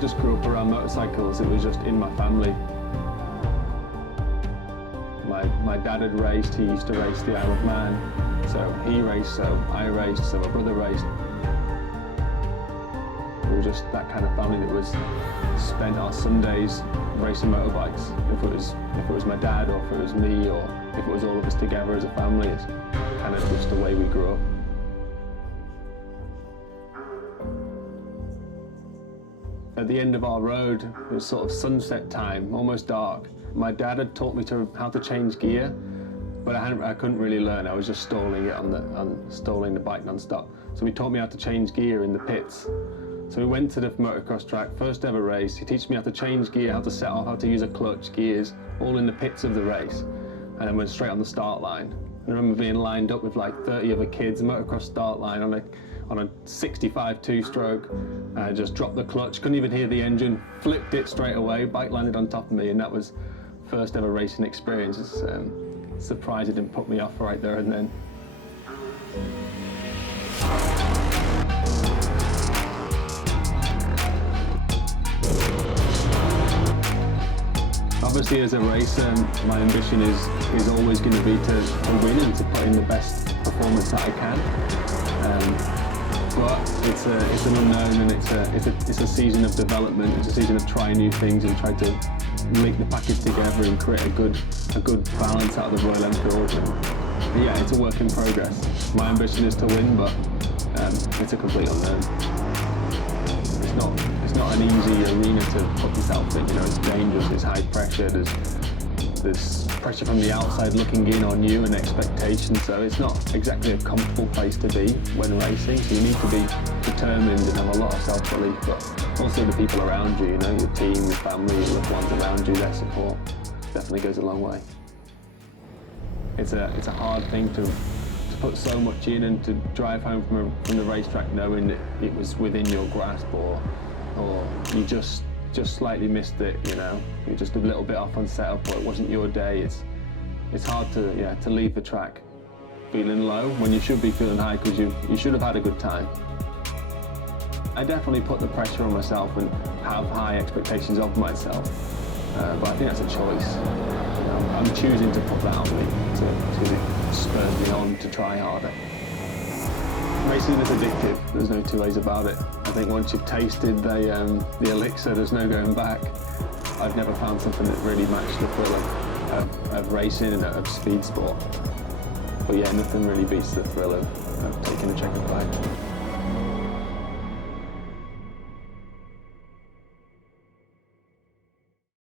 just grew up around motorcycles. It was just in my family. My dad had raced. He used to race the Isle of Man. So he raced, so I raced, so my brother raced. We were just that kind of family that was spent our Sundays racing motorbikes. If it was my dad, or if it was me, or if it was all of us together as a family, it's kind of just the way we grew up. At the end of our road, it was sort of sunset time, almost dark. My dad had taught me how to change gear, but I couldn't really learn. I was just stalling it stalling the bike non-stop. So he taught me how to change gear in the pits. So we went to the motocross track, first ever race. He teaches me how to change gear, how to set off, how to use a clutch, gears, all in the pits of the race. And then went straight on the start line. I remember being lined up with like 30 other kids, motocross start line on a 65 two-stroke. I just dropped the clutch, couldn't even hear the engine, flipped it straight away, bike landed on top of me, and that was first ever racing experience. It's surprised it didn't put me off right there and then. Obviously, as a racer, my ambition is always going to be to win and to put in the best performance that I can. But it's an unknown, and it's a season of development. It's a season of trying new things and trying to link the package together and create a good balance out of the Royal Enfield. And yeah, it's a work in progress. My ambition is to win, but it's a complete unknown. It's not an easy arena to put yourself in. You know, it's dangerous. It's high pressure. There's pressure from the outside looking in on you and expectations. So it's not exactly a comfortable place to be when racing. So you need to be determined and have a lot of self-belief, but also the people around you. You know, your team, your family, your loved ones around you. Their support definitely goes a long way. It's a hard thing to put so much in and to drive home from the racetrack knowing that it was within your grasp, or you just slightly missed it, you know. You're just a little bit off on setup, or it wasn't your day. It's hard to leave the track feeling low when you should be feeling high, because you should have had a good time. I definitely put the pressure on myself and have high expectations of myself, but I think that's a choice. I'm choosing to put that on me because it spurs me on to try harder. Racing is addictive, there's no two ways about it. I think once you've tasted the elixir, there's no going back. I've never found something that really matched the thrill of racing and of speed sport. But yeah, nothing really beats the thrill of taking a checkered flag.